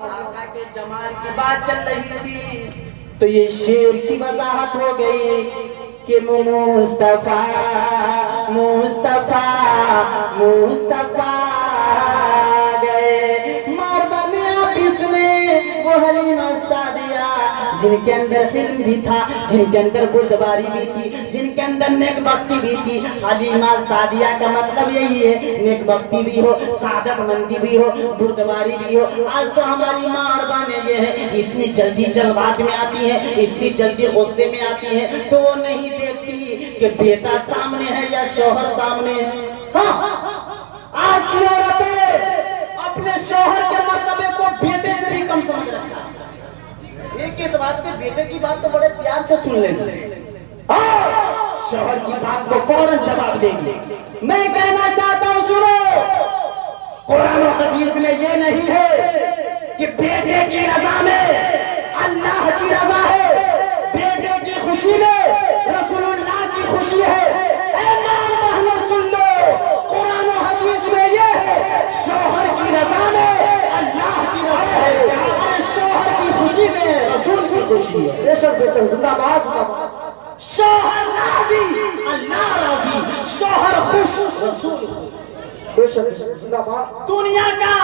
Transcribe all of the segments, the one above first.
آقا کے جمال کی بات چل رہی تھی تو یہ شعر کی وضاحت ہو گئی کہ مصطفیٰ مصطفیٰ مصطفیٰ گئے مار بنے آپ اس نے وہ حلیمہ سعدیہ جن کے اندر علم بھی تھا، جن کے اندر بردباری بھی تھی، جن کے اندر نیک بختی بھی تھی۔ حلیمہ سعدیہ کا مطلب یہی ہے، نیک بختی بھی ہو، سعادت مندی بھی ہو، بردباری بھی ہو۔ آج تو ہماری ماں اربانیں یہ ہے، اتنی جلدی جلد بات میں آتی ہیں، اتنی جلدی غصے میں آتی ہیں، تو وہ نہیں دیکھتی کہ بیٹا سامنے ہے یا شوہر سامنے ہے۔ ہاں آج کی عورتیں اپنے شوہر کے مرتبے کو بیٹے سے بھی کم سمجھ رکھا ہے۔ ایک اعتبار سے بیٹے کی بات تو بڑے پیار سے سن لیں گے، شوہر کی بات کو فوراً جواب دیں گے۔ میں کہنا چاہتا ہوں سنو، قرآن و حدیث میں یہ نہیں ہے کہ بیٹے کی رضا میں اللہ کی رضا ہے، بیٹے کی خوشی میں رسول اللہ کی خوشی ہے۔ اے ماں بہنوں سن لو، قرآن و حدیث میں یہ ہے شوہر کی رضا میں اللہ کی رضا ہے، اور شوہر کی خوشی میں رسول کی خوشی ہے۔ بے شک زندہ باد، شوہر راضی اللہ راضی، شوہر خوش رسول خوش۔ بے شک زندہ باد۔ دنیا کا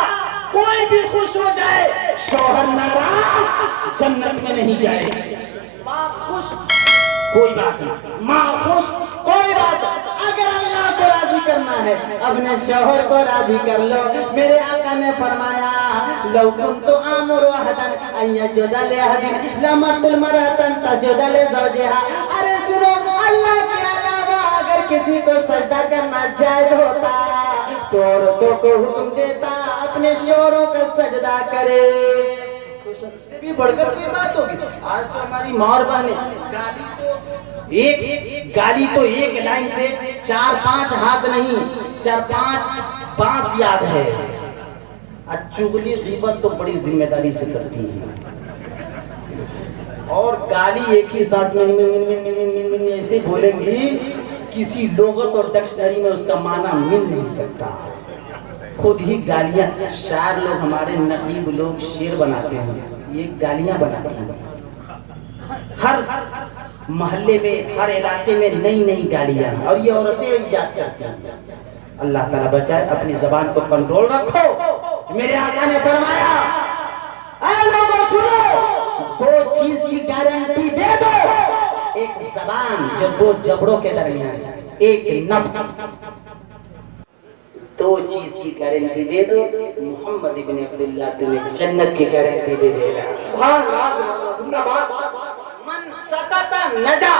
کوئی بھی خوش ہو جائے، شوہر ناراض جنت میں نہیں جائے۔ ماں خوش کوئی بات نہیں، ماں خوش کوئی بات نہیں۔ اگر اللہ کو راضی کرنا ہے اپنے شوہر کو راضی کر لو۔ میرے آقا نے فرمایا لو کنت آمر احدا ان یسجد لاحد لامرت المرأة ان تسجد لزوجها۔ ارے سنو، اللہ کے علاوہ اگر کسی کو سجدہ کرنا جائز ہوتا تو عورتوں کو حکم دیتا اپنے شوہروں کا سجدہ کرے۔ بھی بڑھ کر کوئی بات ہوگی؟ آج تو ہماری ماں اور بہنیں گالی تو ایک لائن سے 4-5 ہاتھ نہیں، 4-5 بانس یاد ہے۔ چغلی غیبت تو بڑی ذمہ داری سے کرتی ہے، اور گالی ایک ہی سانس میں ایسے بولیں گی، کسی لغت اور ڈکشنری میں اس کا معنی مل نہیں سکتا۔ خود ہی گالیاں، شاعر لوگ ہمارے نقیب لوگ شعر بناتے ہیں، یہ گالیاں بناتی ہیں۔ ہر محلے میں، ہر علاقے میں نئی نئی گالیاں، اور یہ عورتیں ایجاد کرتی ہیں۔ اللہ تعالیٰ بچائے، اپنی زبان کو کنٹرول رکھو۔ میرے آقا نے فرمایا اے لوگوں سنو، 2 چیز کی گارنٹی دے دو، ایک زبان جو 2 جبڑوں کے درمیان، ایک نفس، 2 چیز کی گارنٹی دے دو، محمد ابن عبداللہ تمہیں جنت کی گارنٹی دے دے گا۔ سبحان اللہ، زندہ باد۔ من سکت نجا،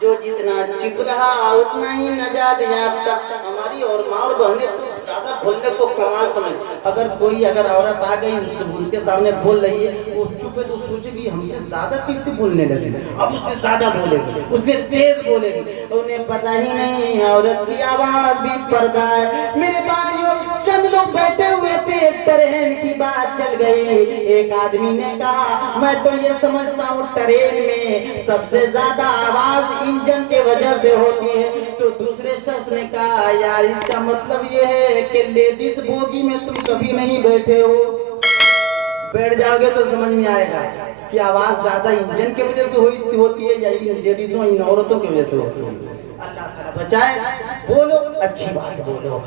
جو جتنا چپ رہا اتنا ہی نجات یافتہ۔ ہماری اور ماں اور بہنیں تو زیادہ بولنے کو کمال سمجھ، اگر کوئی عورت آ گئی اس کے سامنے بول رہی ہے، وہ چپ ہے تو سوچے گی ہم سے زیادہ کس سے بولنے لگے، اب اس سے زیادہ بولے گی، اس سے تیز بولے گی۔ انہیں پتہ ہی نہیں عورت کی آواز بھی پردہ ہے۔ میرے بھائیوں، چند لوگ بیٹھے ہوئے تھے، ٹرین کی بات چل گئی۔ ایک آدمی نے کہا میں تو یہ سمجھتا ہوں ٹرین میں سب سے زیادہ آواز انجن کے وجہ سے ہوتی ہے۔ تو دوسرے شخص نے کہا یار اس کا مطلب یہ ہے کہ لیڈیز بوگی میں تم کبھی نہیں بیٹھے ہو، بیٹھ جاؤ گے تو سمجھ میں آئے گا کہ آواز زیادہ انجن کی وجہ سے ہوتی ہے یا لیڈیزوں ان عورتوں کی وجہ سے ہوتی ہے۔ اللہ تعالیٰ بچائے۔ بولو اچھی بات، بولو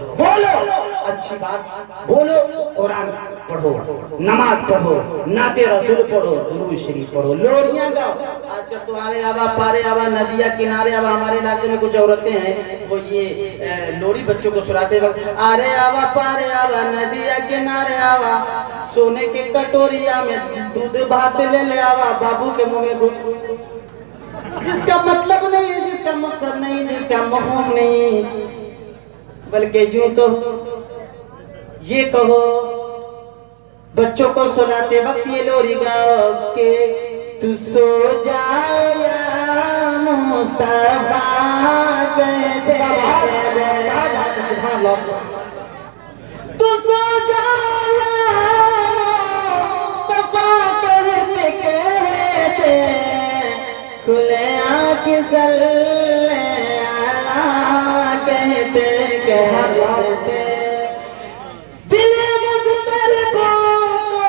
اچھی بات بولو، قرآن پڑھو، نماز پڑھو، نعت رسول پڑھو، درود شریف پڑھو، لوریاں گاؤ۔ آج کل تو آرے آوا پارے آوا ندیا کنارے آوا، ہمارے علاقے میں کچھ عورتیں ہیں وہ یہ لوری بچوں کو سناتے وقت آرے آوا پارے آوا ندیا کنارے آوا، سونے کے کٹوریا میں دودھ بھات لے لے آوا، بابو کے منہ میں گھٹ، جس کا مطلب نہیں، جس کا مقصد نہیں، جس کا مفہوم نہیں، بلکہ یوں تو یہ کہو بچوں کو سلاتے وقت یہ لوری گاؤ کہ تو سو جا یا مصطفیٰ کہتے تو سو جا یا مصطفیٰ کہتے کھلے آنکھ صلی اللہ کہتے کہتے، دل مضطربوں کو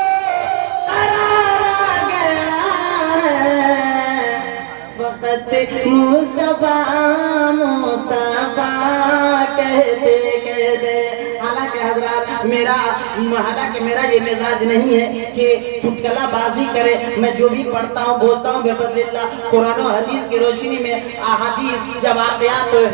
مصطفیٰ مصطفیٰ کہتے کہتے. حالانکہ حضرات میرا یہ مزاج نہیں ہے کہ چٹکلا بازی کرے. میں جو بھی پڑھتا ہوں بولتا ہوں بفضل اللہ قرآن و حدیث کی روشنی میں احادیث جو واقعات و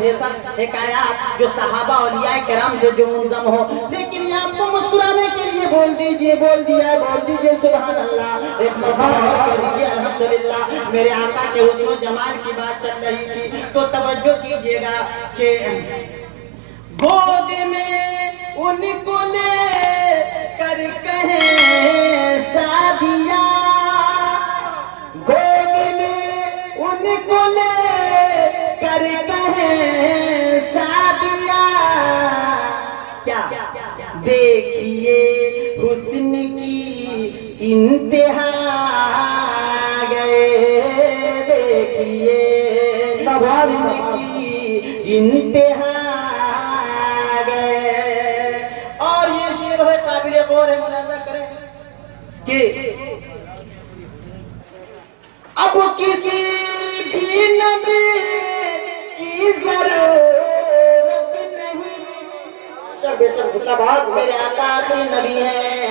حکایات جو صحابہ اولیاء کرام جو منظم ہو. لیکن یہ آپ کو مسکرانے کے لیے بول دیجئے سبحان اللہ. ایک مقام کہہ دیجئے الحمدللہ. میرے آقا کے حسن و جمال کی بات چل رہی تھی تو توجہ کیجئے گا کہ گود میں ان کو لے کر کہیں سعدیہ, گود میں ان کو لے کر کہیں سعدیہ. کیا دیکھیے حسن کی انتہا گئے, دیکھیے حسن کی انتہا. اب کسی بھی نبی کی ضرورت نہیں. میرے آقا آخری نبی ہیں,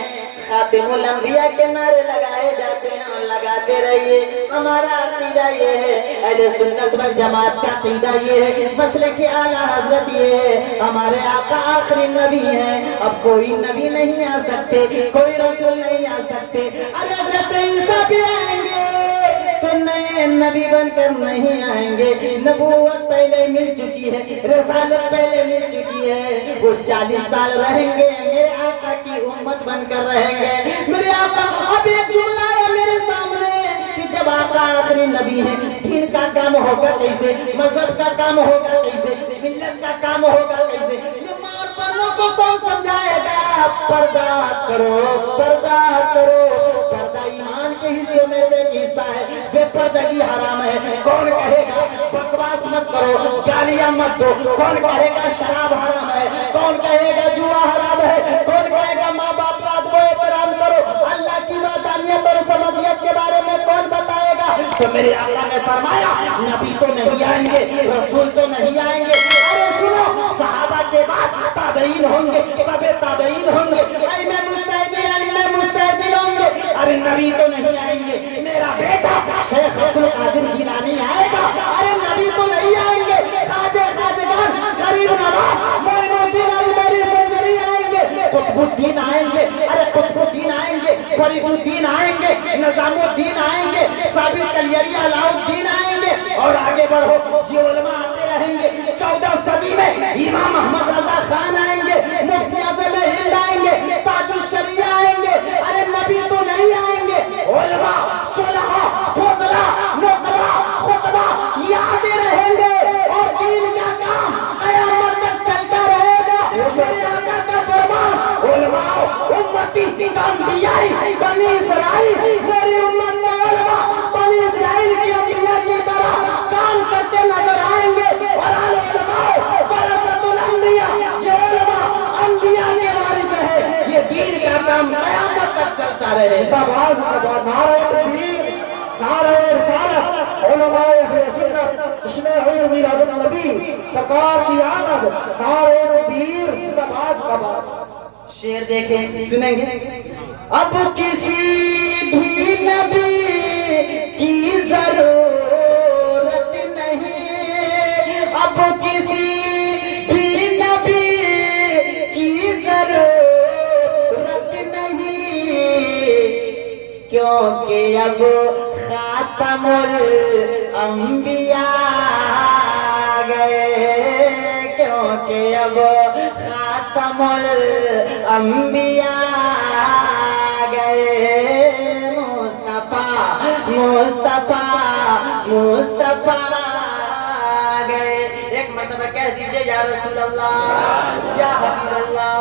خاتم الانبیاء کے نعرے لگائے جاتے ہیں اور لگاتے رہیے. ہمارا عقیدہ یہ ہے, اہل سنت والجماعت کا عقیدہ یہ ہے, مسلک اعلیٰ حضرت یہ ہے, ہمارے آقا آخری نبی ہیں. اب کوئی نبی نہیں آ سکتے, کوئی رسول نہیں آ سکتے. ارے حضرت عیسیٰ بھی آئیں گے تو نئے نبی بن کر نہیں آئیں گے. نبوت پہلے مل چکی ہے, رسالت پہلے مل چکی ہے. وہ 40 سال رہیں گے, میرے آقا کی امت بن کر رہیں گے. میرے آقا اب ایک جملہ ہے میرے سامنے کہ جب آقا آخری نبی ہیں, دین کا کام ہوگا کیسے, مذہب کا کام ہوگا کیسے, ملت کا کام ہوگا کیسے, یہ ماں بہنوں کو کون سمجھائے گا. پردہ کرو, پردہ کرو. پردہ ایمان کے حصوں میں سے ایک حصہ ہے, بے پردگی حرام ہے. کون کہے گا بکواس مت کرو, گالیاں مت دو. کون کہے گا شراب حرام ہے, کون کہے گا جوا حرام ہے, کون کہے گا ماں باپ کا ادب و احترام کرو. اللہ کی وحدانیت اور سمدیت کے بارے میں کون بتائے گا. تو میرے آقا نے فرمایا نبی تو نہیں آئیں گے, رسول تو نہیں آئیں گے. ارے سنو, صحابہ کے بعد تابعین ہوں گے, تابعین ہوں گے, ائمہ مجتہدین ہوں گے. ارے نبی تو نہیں آئیں گے. میرا بیٹا شیخ عبد القادر جیلانی آئے گا. ارے نبی تو نہیں آئیں گے. خواجگان غریب نواز معین الدین اجمیری سنجری آئیں گے. قطب الدین آئیں گے. ارے قطب الدین آئیں گے, فرید الدین آئیں گے, نظام الدین آئیں گے, صابر کلیری علاء الدین آئیں گے. اور آگے بڑھو, یہ علماء آتے رہیں گے. 14 صدی میں امام محمد رضا خان آئیں گے, مفتی اعظم ہند آئیں گے, تاج الشریعہ آئیں گے. ارے نبی تو نہیں آئیں گے. علماء, صلحاء, فضلاء, نقباء, خطباء یہ آتے رہیں گے اور دین کا کام قیامت تک چلتا رہے گا. میرے آقا کا فرمان, علماء امتی انبیاء بنی اسرائیل, میری امت میں علماء بنی اسرائیل کی انبیاء کی طرح کام کرتے نظر آئیں گے. اور علماء ورثۃ الانبیاء, یہ علماء انبیاء کے وارث ہے. یہ دین کا کام قیامت تک چلتا رہے گا. نعرہ تکبیر, نعرہ رسالت, علماء اہل سنت, جشن عید میلاد النبی, سرکار کی آمد, نعرہ تکبیر, زندہ باد. شعر دیکھیں, سنیں گے. اب کسی بھی نبی کی ضرورت نہیں, اب کسی بھی نبی کی ضرورت نہیں, کیونکہ اب خاتم الانبیاء گئے, کیونکہ اب خاتم الانبیاء گئے. مصطفیٰ گئے. ایک مرتبہ کہہ دیجئے یا رسول اللہ, یا حبیب اللہ,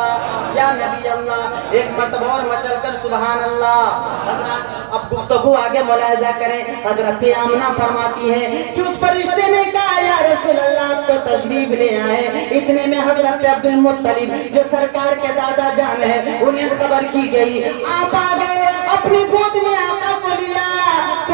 یا نبی اللہ. ایک مرتبہ اور مچل کر سبحان اللہ. حضرات اب گفتگو آگے ملاحظہ کریں. حضرت آمنہ فرماتی ہیں کہ اس فرشتے نے کہا یا رسول اللہ تو تشریف لے آئے. اتنے میں حضرت عبد المطلب جو سرکار کے دادا جان ہیں انہیں خبر کی گئی. آپ آ گئے, اپنی گود میں آقا کو لیا تو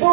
2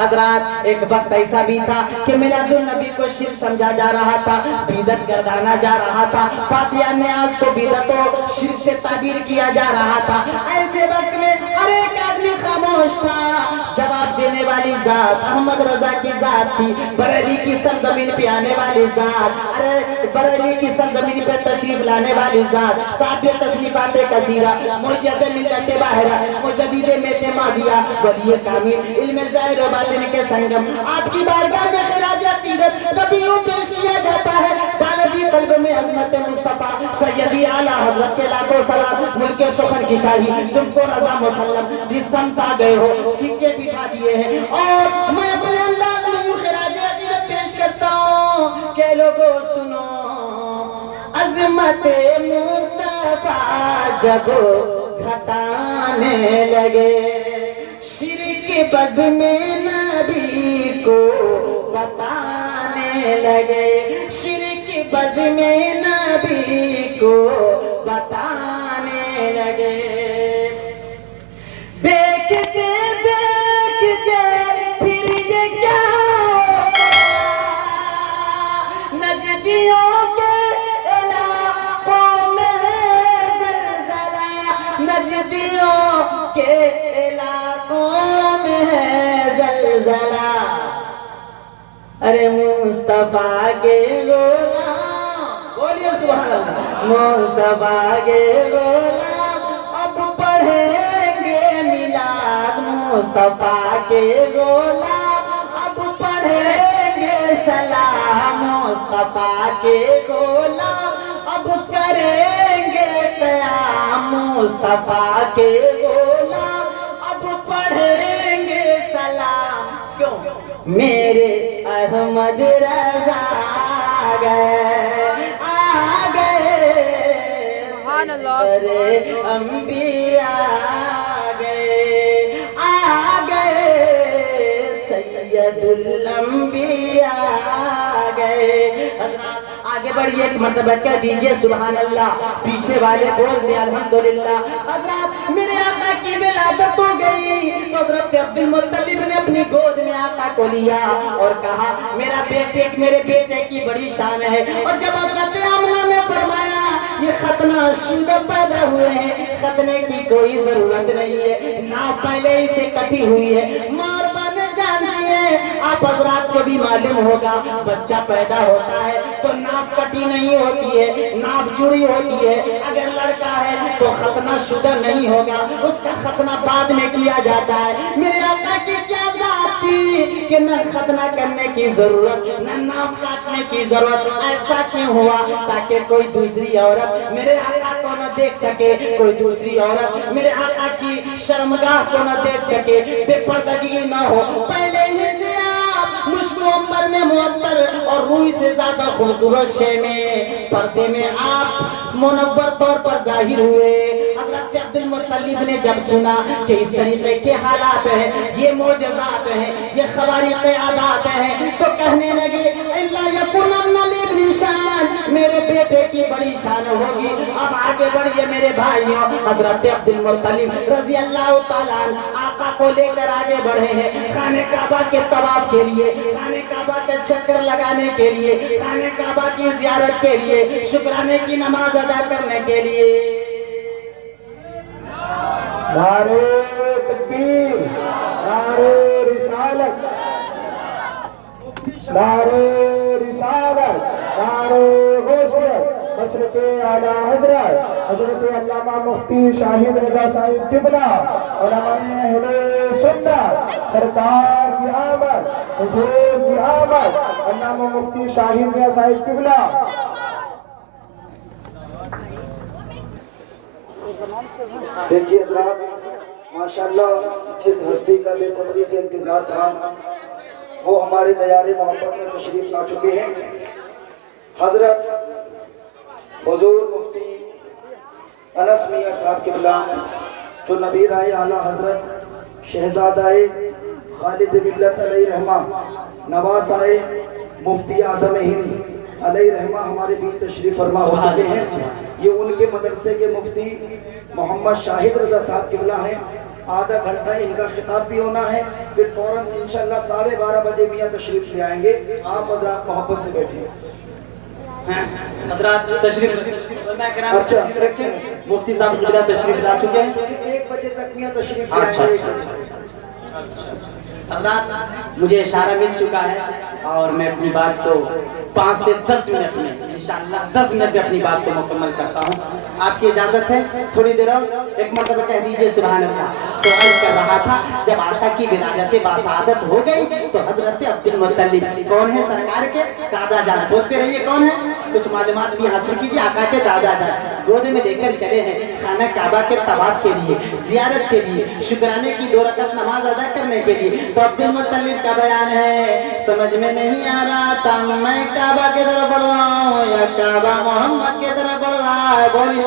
حضرات ایک وقت ایسا بھی تھا کہ میلاد النبی کو شرک سمجھا جا رہا تھا، بدعت گردانا جا رہا تھا، فاتحہ نیاز کو بدعت و شرک سے تعبیر کیا جا رہا تھا۔ ایسے وقت میں ہر ایک آدمی خاموش تھا۔ جواب دینے والی ذات احمد رضا کی ذات تھی، بریلی کی سرزمین پہ آنے والی ذات، بریلی کی سرزمین پہ تشریف لانے والی ذات، صاحب تصنیفات کثیرہ، مجد ملت باہرہ، مجدد میت مادیہ، ولی کامل، علم ظاہر و باطن کے سنگم، آپ کی بارگاہ میں خراج عقیدت کبھی یوں پیش کیا جاتا ہے، بالدی قلب میں عظمت مصطفیٰ سیدی اعلیٰ حضرت پہ لاکھوں سلام، ملک سخن کی شاہی تم کو رضا مسلم، جس سمت آ گئے ہو سکے بٹھا دیے ہیں۔ اور میں اپنے انداز میں یوں خراج عقیدت پیش کرتا ہوں کہ لوگوں سنو، عظمت مصطفیٰ جب گھٹانے لگے، شرک بزم نبی کو بتانے لگے، شرک بزم نبی کو بتانے لگے۔ دیکھتے دیکھتے پھر یہ کیا نجدیوں کے علاقوں میں زلزلہ، نجدیوں کے علاقوں میں ہے زلزلہ، ارے مصطفیٰ کے غلام، بولیے سبحان اللہ، مصطفیٰ کے غلام اب پڑھیں گے میلاد، مصطفیٰ کے غلام اب پڑھیں گے سلام، مصطفیٰ کے غلام اب کریں گے قیام، مصطفیٰ کے غلام اب پڑھیں گے سلام۔ کیوں؟ میرے احمد رضا گئے، آ گئے سرورِ انبیاء گئے، آ گئے سید الانبیاء گئے۔ حضرات آگے بڑھئے، ایک مرتبہ کہہ دیجئے سبحان اللہ، پیچھے والے بول دیں الحمدللہ۔ حضرات میرے آقا کی ولادت ہو گئی تو حضرت عبد المطلب نے اپنی گود میں آقا کو لیا اور کہا میرا میرے بیٹے کی بڑی شان ہے۔ اور جب حضرت آمنہ نے فرمایا یہ ختنہ شدہ پیدا ہوئے ہیں، ختنے کی کوئی ضرورت نہیں ہے، ناف پہلے ہی سے کٹی ہوئی ہے، ماں اور باپ جانتی ہیں، آپ حضرات کو بھی معلوم ہوگا بچہ پیدا ہوتا ہے تو ناف کٹی نہیں ہوتی ہے، ناف جڑی ہوتی ہے، اگر لڑکا ہے تو ختنہ شدہ نہیں ہوگا، اس کا ختنہ بعد میں کیا جاتا ہے۔ میرے آقا کی کیا ذات تھی کہ نہ ختنہ کرنے کی ضرورت نہ ناف کاٹنے کی ضرورت، ایسا کیوں ہوا؟ تاکہ کوئی دوسری عورت میرے آقا کو نہ دیکھ سکے، کوئی دوسری عورت میرے آقا کی شرمگاہ کو نہ دیکھ سکے، بے پردگی نہ ہو، پہلے ہی سے آپ مشک و عنبر میں معطر اور روئی سے زیادہ خوبصورت شے میں پردے میں آپ منور طور پر ظاہر ہوئے۔ حضرت عبد المطلب نے جب سنا کہ اس طریقے کے حالات ہیں، یہ معجزات ہیں، یہ خوارق عادات ہیں، تو کہنے لگے اللہ یکونن لابن شان، میرے بیٹے کی بڑی شان ہوگی۔ اب آگے بڑھئے میرے بھائیوں، حضرت عبد المطلب رضی اللہ تعالیٰ عنہ آقا کو لے کر آگے بڑھے ہیں خانہ کعبہ کے طواف کے لیے، خانہ کعبہ کے چکر لگانے کے لیے، خانہ کعبہ کی زیارت کے لیے، شکرانے کی نماز ادا کرنے کے لیے۔ نعرہ تکبیر، نعرہ رسالت، نعرہ رسالت، نعرہ غوثیت، مسلک اعلیٰ حضرت حضرت علامہ مفتی شاہد رضا صاحب قبلہ، علماء اہل سنت، سرکار کی آمد، حضور کی آمد، علامہ مفتی شاہد رضا صاحب قبلہ۔ دیکھیے حضرات، ماشاءاللہ جس ہستی کا بے صبری سے انتظار تھا وہ ہمارے دیار محبت میں تشریف لا چکے ہیں۔ حضرت حضور مفتی انس میاں صاحب قبلہ، جو نبی رائے اعلیٰ حضرت شہزادہ خالد ملت علیہ رحمہ، نواسہ مفتی اعظم ہند علیہ رحمہ ہمارے بیچ تشریف فرما ہو چکے ہیں۔ یہ ان کے مدرسے کے مفتی محمد شاہد رضا صاحب قبلہ ہیں۔ آدھا گھنٹہ ان کا خطاب بھی ہونا ہے، پھر فوراً انشاءاللہ 12:30 بجے میاں تشریف لے آئیں گے۔ آپ حضرات محبت سے بیٹھیے۔ حضرات تشریف اچھا رکھیں، مفتی صاحب قبلہ تشریف لا چکے ہیں۔ 1 بجے تک میاں تشریف لے اچھا آئیں اچھا گے۔ حضرات مجھے اشارہ مل چکا ہے اور میں اپنی بات کو 5 سے 10 منٹ میں انشاءاللہ 10 منٹ میں اپنی بات کو مکمل کرتا ہوں۔ آپ کی اجازت ہے تھوڑی دیر اور ایک مرتبہ کہہ دیجئے سبحان اللہ۔ تو عرض کر رہا تھا جب آقا کی ولادت باسعادت ہو گئی تو حضرت عبد المطلب کون ہے سرکار کے دادا جان، بولتے رہیے کون ہے، کچھ معلومات بھی حاصل کیجئے۔ آقا کے دادا جان گود میں لے کر چلے ہیں خانہ کعبہ کے طواف کے لیے، زیارت کے لیے، شکرانے کی 2 رکعت نماز ادا کرنے کے لیے۔ تو عبد المطلب کا بیان ہے سمجھ میں نہیں آ رہا تھا میں کعبہ کی طرف بڑھ رہا ہوں یا کعبہ محمد کی طرف بڑھ رہا ہے۔ بولیے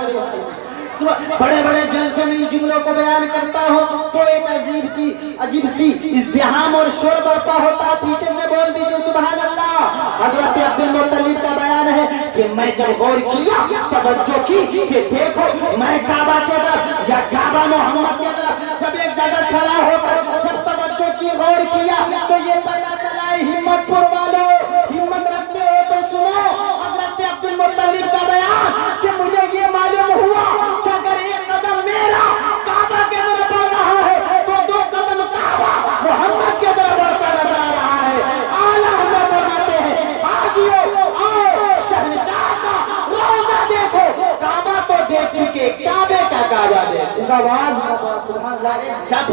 بڑے بڑے جلسوں میں جملوں کو بیان کرتا ہوں تو ایک عجیب سی ازدحام اور شور برپا ہوتا، پیچھے سے بول دیجئے سبحان اللہ۔ حضرت عبد المطلب کا بیان ہے کہ میں جب غور کیا، توجہ کی کہ دیکھو میں کعبہ کے طرف یا کعبہ محمد کے طرف جب ایک جگہ کھڑا ہو کر جب توجہ کی غور کیا تو یہ پتہ چلا ہے ہمت پور والوں ہمت رکھتے ہو تو سنو حضرت عبد المطلب کا بیان کہ مجھے یہ معلوم ہوا کہ اگر ایک قدم میرا کعبہ کے طرف بڑھ رہا ہے تو 2 قدم کعبہ محمد کے طرف بڑھتا نظر آ رہا ہے۔ اعلیٰ حضرت فرماتے ہیں حاجیوں آؤ شہنشاہ کا روضہ دیکھو، کعبہ تو دیکھ چکے، کعبے کا کعبہ دیکھو۔ سبحان اللہ۔ جب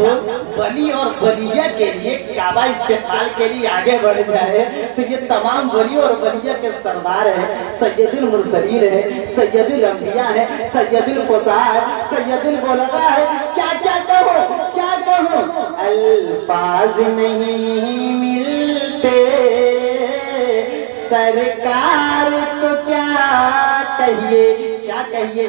ولی اور ولیہ کے لیے کعبہ استقبال کے لیے آگے بڑھ جائے تو یہ تمام ولی اور ولیہ کے سردار ہیں، سید المرسلین ہے، سید الانبیاء ہے، سید الفضاء ہے، سید البلغاء ہے۔ کیا کیا کہوں کیا کہوں، الفاظ نہیں ملتے سرکار کو کیا کہیے کیا کہیے۔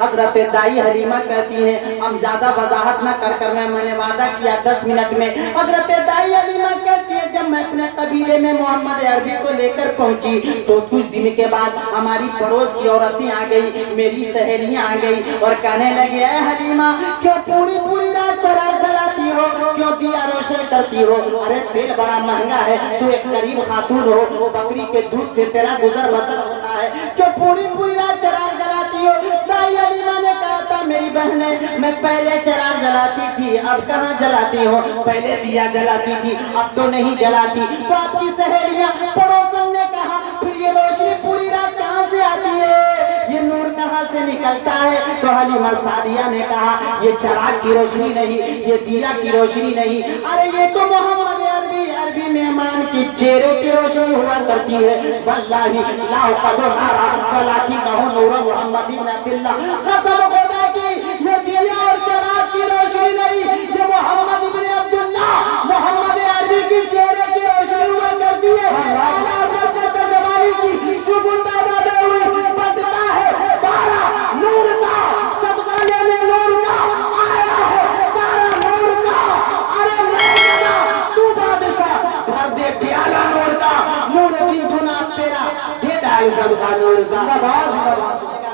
حضرت دائی حلیمہ کہتی ہیں ہم زیادہ وضاحت نہ کر میں نے وعدہ کیا 10 منٹ میں۔ حضرت دائی حلیمہ کہتی ہے جب میں اپنے قبیلے میں محمد عربی کو لے کر پہنچی تو کچھ دن کے بعد ہماری پڑوس کی عورتیں آ گئی، میری سہیلیاں آ گئی اور کہنے لگے اے حلیمہ کیوں پوری رات چراغ جلاتی ہو، کیوں دیا روشن کرتی ہو، ارے تیل بڑا مہنگا ہے، تو ایک غریب خاتون ہو، بکری کے دودھ سے تیرا گزر بسر ہوتا ہے، کیوں پوری رات چراغ جلاتی ہو۔ دائی حلیمہ نے کہا تھا میری بہنیں میں پہلے چراغ جلاتی تھی اب کہاں جلاتی ہوں، پہلے دیا جلاتی تھی اب تو نہیں جلاتی۔ تو آپ کی سہیلیاں پڑوسن نے کہا پھر یہ روشنی پوری رات کہاں سے آتی ہے، یہ نور کہاں سے نکلتا ہے؟ تو حلیمہ سعدیہ نے کہا یہ چراغ کی روشنی نہیں، یہ دیا کی روشنی نہیں، ارے یہ تو محمد عربی مہمان کی چہرے کی روشنی ہوا کرتی ہے۔ واللہ لا قدر نارا ولکنہ نور محمد بن عبداللہ، قسم خدا کی یہ دیا اور چراغ کی روشنی نہیں، یہ محمد بن عبداللہ محمد عربی کی چہرے کی روشنی ہوا کرتی ہے۔ اعلیٰ حضرت نے ترجمانی کی سبوتہ بادے ہوئی بڑھتا ہے 12 نور کا صدقہ لینے نور کا آیا ہے 12 نور کا، ارے میں جگہ تو بادشاہ بھر دے پیالہ نور کا، نور دن دنا تیرا دے ڈال صدقہ نور کا۔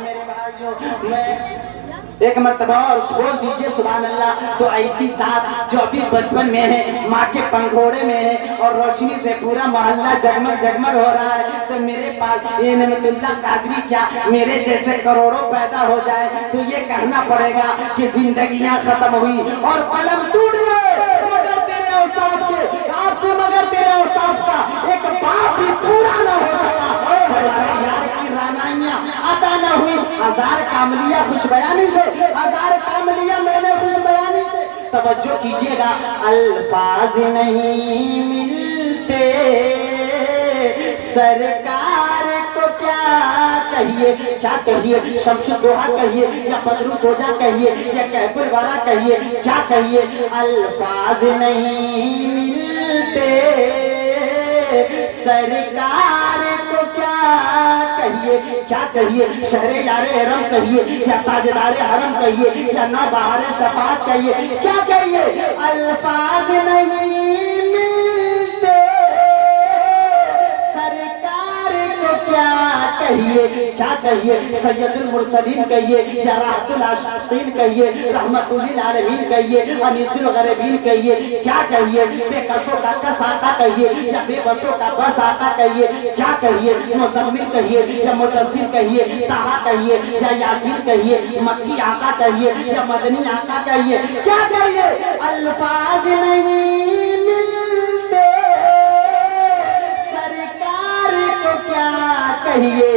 میرے بھائیوں میں ایک مرتبہ اور بول دیجئے سبحان اللہ۔ تو ایسی ذات جو ابھی بچپن میں ہے، ماں کے پنگھوڑے میں ہے اور روشنی سے پورا محلہ جگمگ ہو رہا ہے، تو میرے پاس یہ نعمت اللہ قادری کیا میرے جیسے کروڑوں پیدا ہو جائے تو یہ کہنا پڑے گا کہ زندگیاں ختم ہوئی اور قلم ٹوٹ گئے، مگر تیرے اوصاف کے آپ کو مگر تیرے اوصاف کا ایک باپ بھی پورا نہ ہو سکا۔ یار کی رانائیاں عطا نہ ہوئی، 1000 کاملیہ خوش بیانی سے، 1000 کاملیہ میں نے خوش بیانی سے۔ توجہ کیجئے گا، الفاظ نہیں ملتے سرکار کو کیا کہیے کیا کہیے، شمس الدوحہ کہیے یا بدر الدجا کہیے یا کہف الورا کہیے، کیا کہیے، الفاظ نہیں ملتے سرکار کو کیا کہیے کیا کہیے، شہر یار حرم کہیے یا تاجدار حرم کہیے یا نوبہار شفاعت کہیے، کیا کہیے، الفاظ نہیں ملتے سرکار کو کیا کہیے کیا کہیے سید المرسلین کہیے یا راحت العاشقین کہیے رحمت للعالمین کہیے انیس الغریبین کہیے کیا کہیے بے کسوں کا کس آقا کہیے یا بے بسوں کا بس آقا کہیے کیا کہیے مزمل کہیے یا مدثر کہیے طہا کہیے یا یاسین کہیے مکی آقا کہیے یا مدنی آقا کہیے کیا کہیے الفاظ نہیں ملتے سرکار کو کیا کہیے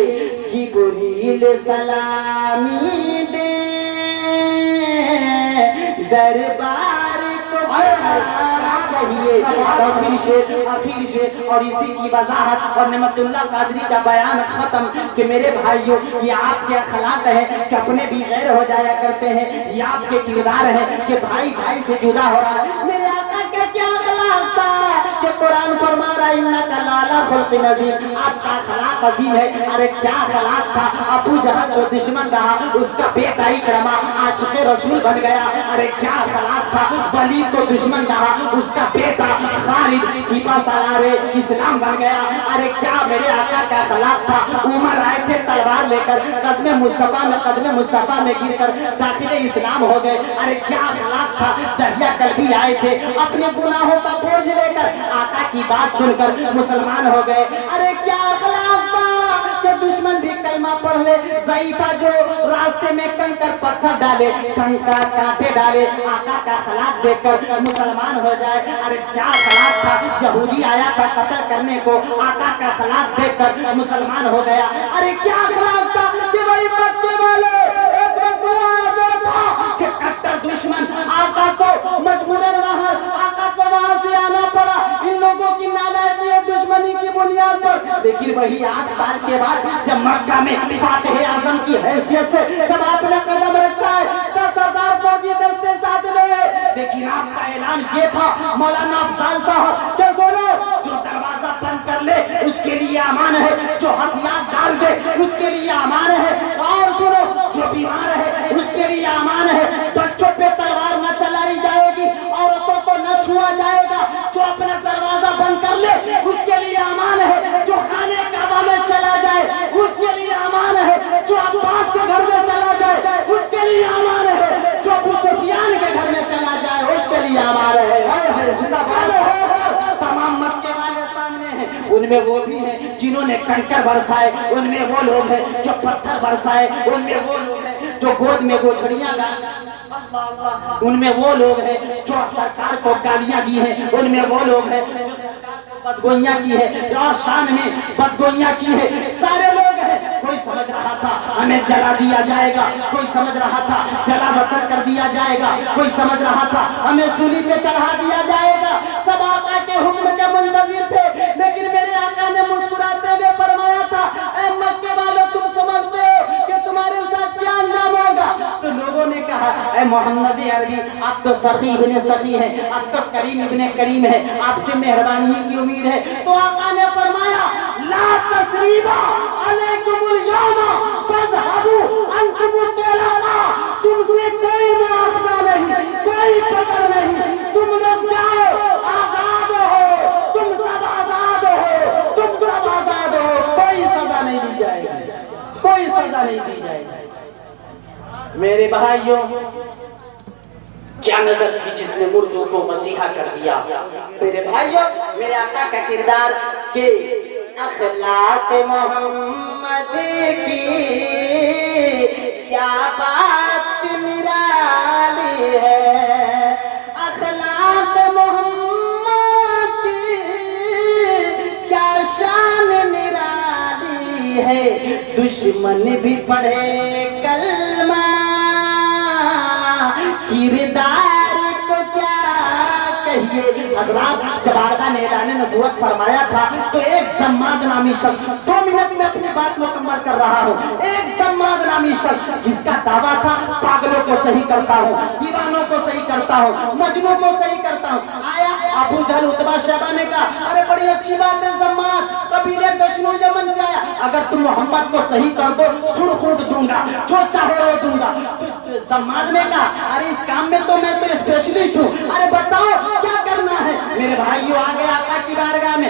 جبریل سلامی دے دربار کو کیا کہیے آخر سے اور اسی کی وضاحت اور نعمت اللہ قادری کا بیان ختم کہ میرے بھائیوں یہ آپ کے اخلاق ہیں کہ اپنے بھی غیر ہو جایا کرتے ہیں یہ آپ کے کردار ہیں کہ بھائی بھائی سے جدا ہو رہا ہے میرے آقا کا کیا اخلاق تھا کہ قرآن فرما رہا ہے انک لعلی خلق عظیم آپ کا اخلاق عظیم ہے ارے کیا اخلاق تھا ابو جہل تو دشمن رہا اس کا بیٹا اکرمہ عاشق رسول بن گیا ارے کیا اخلاق تھا ولید تو دشمن رہا اس کا بیٹا خالد سپہ سالار اسلام بن گیا ارے کیا میرے آقا کا اخلاق تھا عمر آئے تھے تلوار لے کر قدم مصطفیٰ میں گر کر داخل اسلام ہو گئے ارے کیا اخلاق تھا دہیا کلبی آئے تھے اپنے گناہوں کا بوجھ لے کر آقا کی بات سن کر مسلمان ہو گئے ارے کیا اخلاق تھا کہ دشمن بھی کلمہ پڑھ لے ضعیفہ جو راستے میں کنکر پتھر ڈالے کنکر کانٹے ڈالے آقا کا اخلاق دیکھ کر مسلمان ہو جائے ارے کیا اخلاق تھا یہودی آیا تھا قتل کرنے کو آقا کا اخلاق دیکھ کر مسلمان ہو گیا ارے کیا اخلاق تھا کہ وہی مکے والے ایک کہ کٹر دشمن آقا کو مجبوراً آقا کو وہاں سے آنا پڑا ان لوگوں کی نالائکی اور دشمنی کی بنیاد پر لیکن وہی 8 سال کے بعد جب مکہ میں فاتح اعظم کی حیثیت سے جب آپ نے قدم رکھا ہے 10,000 فوجی دستے ساتھ میں لیکن آپ کا اعلان یہ تھا مولانا افضال صاحب کہ سنو جو دروازہ بند کر لے اس کے لیے امان ہے جو ہتھیار ڈال دے اس کے لیے امان ہے اور سنو جو بیمار ہے اس کے لیے امان ہے بچوں پہ تلوار نہ چلائی جائے گی عورتوں کو نہ چھوا جائے گا جو اپنا دروازہ بند کر لے اس کے لیے امان ہے جو خانے کعبہ میں چلا جائے اس کے لیے امان ہے جو عباس کے گھر میں چلا جائے اس کے لیے امان ہے جو ابو سفیان کے گھر میں چلا جائے اس کے لیے امان ہے تمام مکے والے سامنے ہیں ان میں وہ بھی ہیں جنہوں نے کنکر برسائے ان میں وہ لوگ ہیں جو پتھر برسائے ان میں وہ لوگ ہیں جو گود میں گوچھڑیاں ڈالی ان میں وہ لوگ ہیں جو سرکار کو گالیاں دی ہیں ان میں وہ لوگ ہیں جو سرکار کو بدگوئیاں کی ہے اور شان میں بدگوئیاں کی ہے سارے لوگ ہیں کوئی سمجھ رہا تھا ہمیں جلا دیا جائے گا کوئی سمجھ رہا تھا جلا وطن کر دیا جائے گا کوئی سمجھ رہا تھا ہمیں سولی پہ چڑھا دیا جائے گا سب آقا کے حکم کے منتظر تھے لیکن میرے آقا نے مسکراتے ہوئے فرمایا تھا اے مکے والوں تم سمجھتے ہو کہ تمہارے ساتھ کیا انجام ہوگا تو لوگوں نے کہا اے محمد عربی آپ تو سخی ابن سخی ہیں آپ تو کریم ابن کریم ہیں آپ سے مہربانی کی امید ہے تو آقا نے فرمایا لا تسریب علیکم اليوم فاذهبوا انتم الطلقاء تم سے کوئی مواخذہ نہیں کوئی پکڑ نہیں تم لوگ جاؤ آزاد ہو تم سب آزاد ہو تم سب آزاد ہو کوئی سزا نہیں دی جائے گی کوئی سزا نہیں دی جائے گی میرے بھائیوں کیا نظر تھی جس نے مردوں کو مسیحا کر دیا میرے بھائیوں میرے آقا کا کردار کہ اخلاق محمد کی کیا بات نرالی ہے اخلاق محمد کی کیا شان نرالی ہے دشمن بھی پڑھے کلمہ کردار کو کیا کہیے حضرات جب آقا نے اعلان نبوت فرمایا تھا تو ایک زماد نامی شخص 2 منٹ میں اپنی بات مکمل کر رہا ہوں ایک زماد نامی شخص جس کا دعویٰ تھا پاگلوں کو صحیح کرتا ہوں دیوانوں کو صحیح کرتا ہوں مجنوں کو صحیح کرتا ہوں آیا ابو جہل عتبہ شیبہ نے کہا ارے بڑی اچھی بات ہے زماد قبیلے دشنو یمن سے آیا اگر تم محمد کو صحیح کر دو سر خود دوں گا جو چاہے وہ دوں گا زماد نے کہا ارے اس کام میں تو میں تو اسپیشلسٹ ہوں ارے بتاؤ کیا کرنا ہے میرے بھائیو آگے آقا کی بارگاہ میں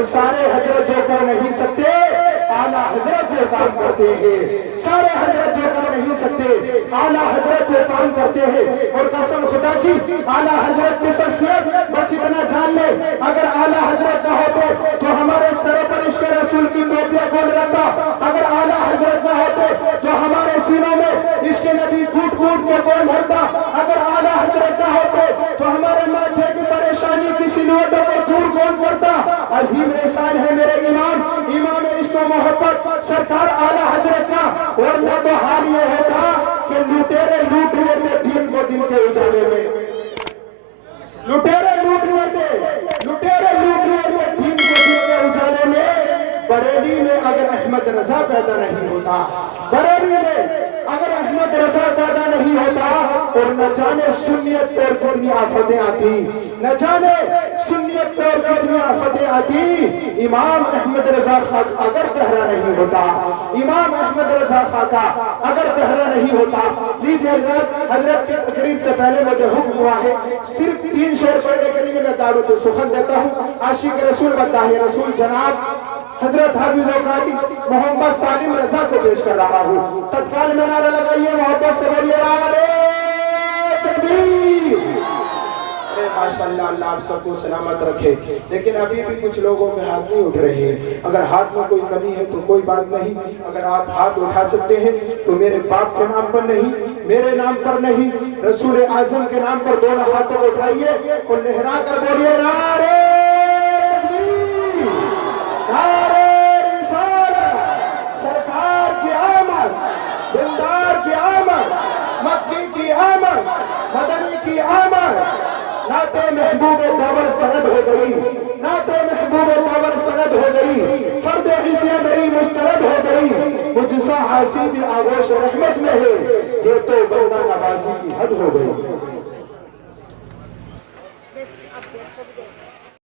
اور سارے حضرت جو کر نہیں سکتے اعلیٰ حضرت وہ کام کرتے ہیں، سارے حضرت جو کر نہیں سکتے اعلیٰ حضرت وہ کام کرتے ہیں۔ اور قسم خدا کی اعلیٰ حضرت کی شخصیت بس اتنا جان لے، اگر اعلیٰ حضرت نہ ہوتے تو ہمارے سروں پر عشق رسول کی ٹوپیاں کون رکھتا، اگر اعلیٰ حضرت نہ ہوتے تو ہمارے سینوں میں عشق نبی کوٹ کوٹ کے کون بھرتا، اگر اعلیٰ حضرت نہ ہوتے تو ہمارے ماتھے کی پریشانی کی سلوٹوں کو دور کون کرتا۔ عظیم احسان ہے میرے امام عشق و محبت سرکار اعلیٰ حضرت کا، ورنہ تو حال یہ ہوتا کہ لوٹیرے لوٹ رہے تھے دین کو دن کے اجالے میں، لوٹیرے لوٹ رہے تھے دین کو دن کے اجالے میں۔ بریلی میں اگر احمد رضا پیدا نہیں ہوتا، بریلی میں اگر احمد رضا پیدا نہیں ہوتا، اور نہ جانے سنیت پر کتنی آفتیں آتی، نہ جانے سنیت پر کتنی آفتیں آتی۔ امام احمد رضا خان اگر پہرا نہیں ہوتا، امام احمد رضا خان کا اگر پہرا نہیں ہوتا۔ لیجئے حضرت کی تقریر سے پہلے مجھے حکم ہوا ہے صرف 3 شعر پڑھنے کے لیے میں دعوت سخن دیتا ہوں۔ عاشق رسول مداح رسول جناب حضرت حافظ اوقاتی محمد سالم رضا کو پیش کر رہا ہوں۔ تتکال میں نعرہ لگائیے، محبت سے بولیے نعرہ تکبیر۔ ماشاءاللہ اللہ آپ سب کو سلامت رکھے۔ لیکن ابھی بھی کچھ لوگوں کے ہاتھ نہیں اٹھ رہے ہیں۔ اگر ہاتھ میں کوئی کمی ہے تو کوئی بات نہیں، اگر آپ ہاتھ اٹھا سکتے ہیں تو میرے باپ کے نام پر نہیں، میرے نام پر نہیں، رسول اعظم کے نام پر دونوں ہاتھوں اٹھائیے اور لہرا کر بولیے نعرہ تکبیر، نعرہ رسالت، سرکار کی آمد، دلدار کی آمد، مکی کی آمد، مدنی کی آمد۔ نعت محبوب دور سند ہو گئی، نعت محبوب دور سند ہو گئی، فرد حصہ میری مسترد ہو گئی، مجھ سا حاصل بھی آغوش رحمت میں ہے، یہ تو بندہ نوازی کی حد ہو گئی۔